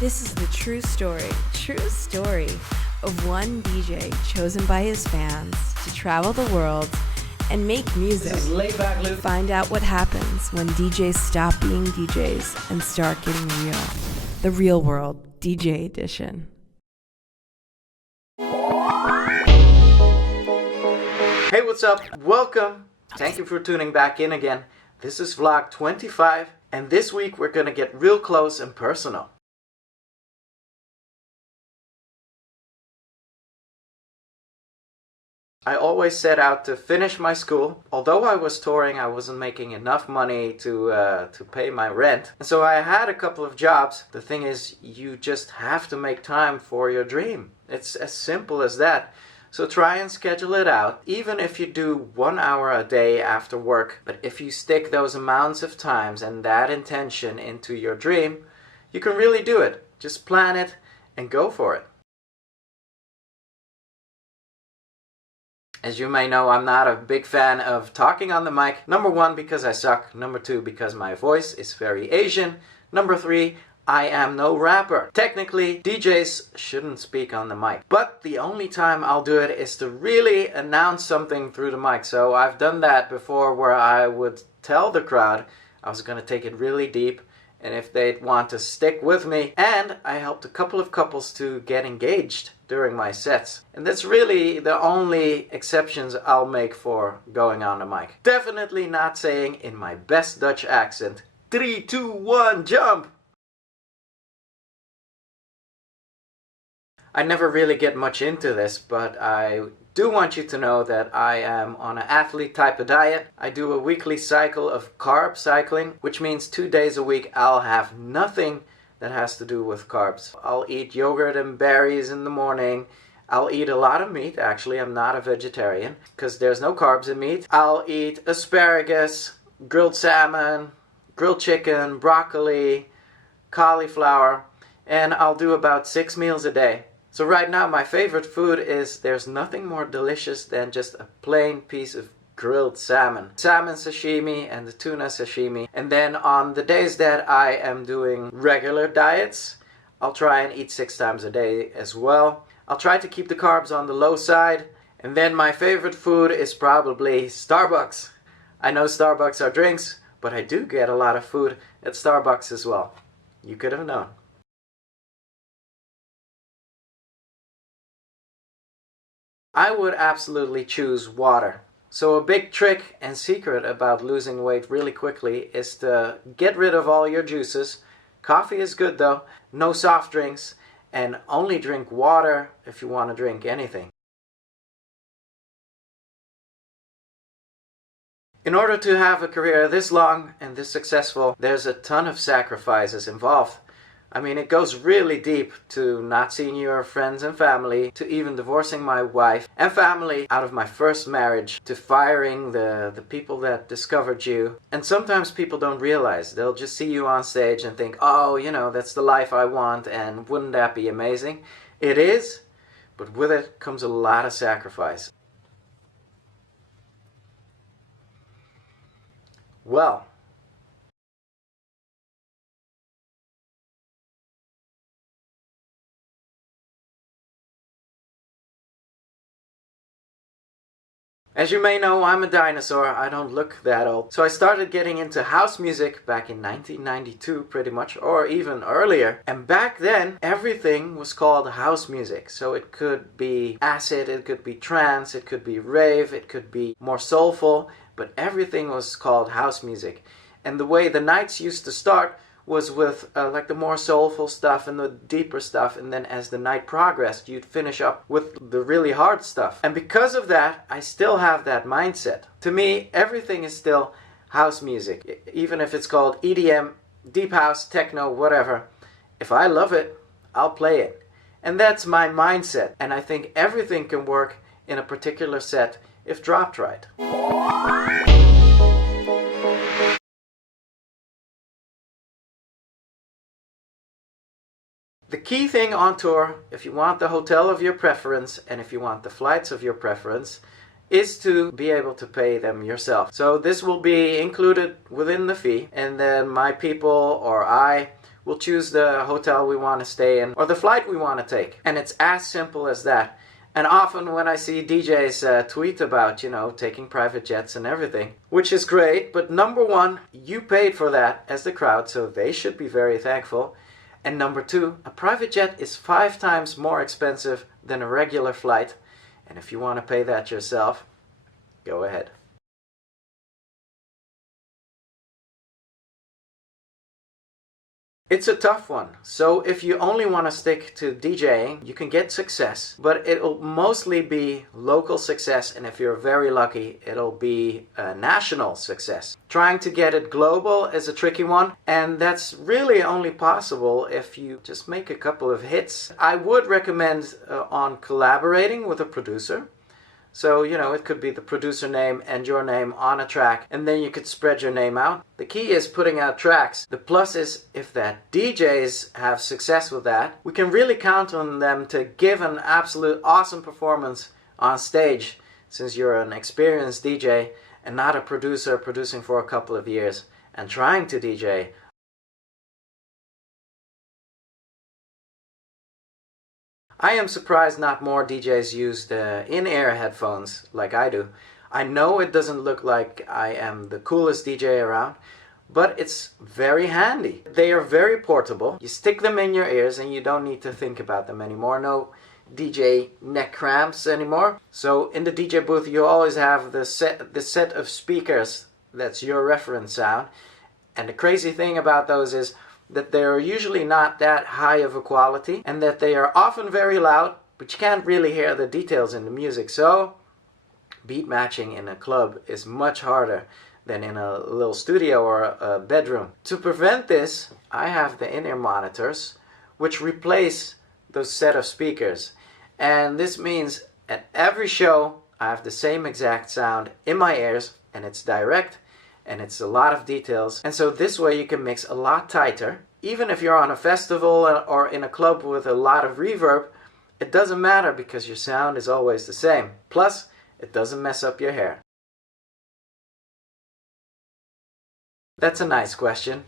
This is the true story of one DJ chosen by his fans to travel the world and make music. This is Laidback Luke. Find out what happens when DJs stop being DJs and start getting real. The Real World DJ Edition. Hey, what's up? Welcome. Thank you for tuning back in again. This is vlog 25, and this week we're gonna get real close and personal. I always set out to finish my school. Although I was touring, I wasn't making enough money to pay my rent. And so I had a couple of jobs. The thing is, you just have to make time for your dream. It's as simple as that. So try and schedule it out, even if you do 1 hour a day after work. But if you stick those amounts of times and that intention into your dream, you can really do it. Just plan it and go for it. As you may know, I'm not a big fan of talking on the mic. Number one, because I suck. Number two, because my voice is very Asian. Number three, I am no rapper. Technically, DJs shouldn't speak on the mic. But the only time I'll do it is to really announce something through the mic. So I've done that before, where I would tell the crowd I was going to take it really deep, and if they'd want to stick with me. And I helped a couple of couples to get engaged during my sets. And that's really the only exceptions I'll make for going on the mic. Definitely not saying in my best Dutch accent, 3, 2, 1, jump! I never really get much into this, but I do want you to know that I am on an athlete type of diet. I do a weekly cycle of carb cycling, which means 2 days a week I'll have nothing that has to do with carbs. I'll eat yogurt and berries in the morning. I'll eat a lot of meat. Actually, I'm not a vegetarian because there's no carbs in meat. I'll eat asparagus, grilled salmon, grilled chicken, broccoli, cauliflower, and I'll do about 6 meals a day. So right now my favorite food is, there's nothing more delicious than just a plain piece of grilled salmon. Salmon sashimi and the tuna sashimi. And then on the days that I am doing regular diets, I'll try and eat 6 times a day as well. I'll try to keep the carbs on the low side. And then my favorite food is probably Starbucks. I know Starbucks are drinks, but I do get a lot of food at Starbucks as well. You could have known. I would absolutely choose water. So a big trick and secret about losing weight really quickly is to get rid of all your juices. Coffee is good though, no soft drinks, and only drink water if you want to drink anything. In order to have a career this long and this successful, there's a ton of sacrifices involved. I mean, it goes really deep, to not seeing your friends and family, to even divorcing my wife and family out of my first marriage, to firing the people that discovered you. And sometimes people don't realize. They'll just see you on stage and think, oh, you know, that's the life I want, and wouldn't that be amazing? It is, but with it comes a lot of sacrifice. Well, as you may know, I'm a dinosaur. I don't look that old. So I started getting into house music back in 1992 pretty much, or even earlier. And back then, everything was called house music. So it could be acid, it could be trance, it could be rave, it could be more soulful, but everything was called house music. And the way the nights used to start was with like the more soulful stuff and the deeper stuff, and then as the night progressed you'd finish up with the really hard stuff. And because of that, I still have that mindset. To me, everything is still house music, even if it's called EDM, deep house, techno, whatever. If I love it, I'll play it. And that's my mindset, and I think everything can work in a particular set if dropped right. The key thing on tour, if you want the hotel of your preference and if you want the flights of your preference, is to be able to pay them yourself. So this will be included within the fee, and then my people or I we'll choose the hotel we want to stay in or the flight we want to take. And it's as simple as that. And often when I see DJs tweet about, taking private jets and everything, which is great, but number one, you paid for that as the crowd, so they should be very thankful. And number two, a private jet is 5 times more expensive than a regular flight. And if you want to pay that yourself, go ahead. It's a tough one. So if you only want to stick to DJing, you can get success, but it'll mostly be local success, and if you're very lucky, it'll be a national success. Trying to get it global is a tricky one, and that's really only possible if you just make a couple of hits. I would recommend on collaborating with a producer. So, it could be the producer name and your name on a track, and then you could spread your name out. The key is putting out tracks. The plus is if that DJs have success with that, we can really count on them to give an absolute awesome performance on stage, since you're an experienced DJ and not a producer producing for a couple of years and trying to DJ. I am surprised not more DJs use the in-ear headphones like I do. I know it doesn't look like I am the coolest DJ around, but it's very handy. They are very portable. You stick them in your ears and you don't need to think about them anymore. No DJ neck cramps anymore. So in the DJ booth you always have the set of speakers that's your reference sound. And the crazy thing about those is that they're usually not that high of a quality, and that they are often very loud, but you can't really hear the details in the music. So beat matching in a club is much harder than in a little studio or a bedroom. To prevent this, I have the in-ear monitors, which replace those set of speakers. And this means at every show I have the same exact sound in my ears, and it's direct, and it's a lot of details. And so this way you can mix a lot tighter. Even if you're on a festival or in a club with a lot of reverb, it doesn't matter because your sound is always the same. Plus, it doesn't mess up your hair. That's a nice question.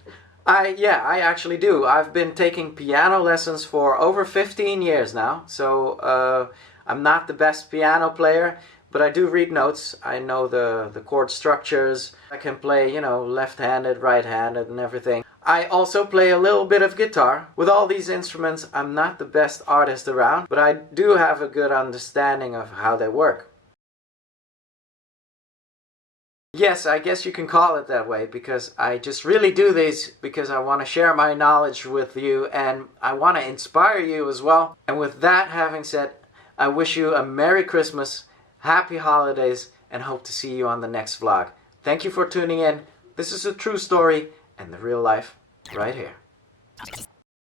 I actually do. I've been taking piano lessons for over 15 years now. So I'm not the best piano player, but I do read notes. I know the chord structures. I can play, left-handed, right-handed and everything. I also play a little bit of guitar. With all these instruments, I'm not the best artist around, but I do have a good understanding of how they work. Yes, I guess you can call it that way, because I just really do these because I want to share my knowledge with you and I want to inspire you as well. And with that having said, I wish you a Merry Christmas, Happy Holidays, and hope to see you on the next vlog. Thank you for tuning in. This is a true story and the real life right here.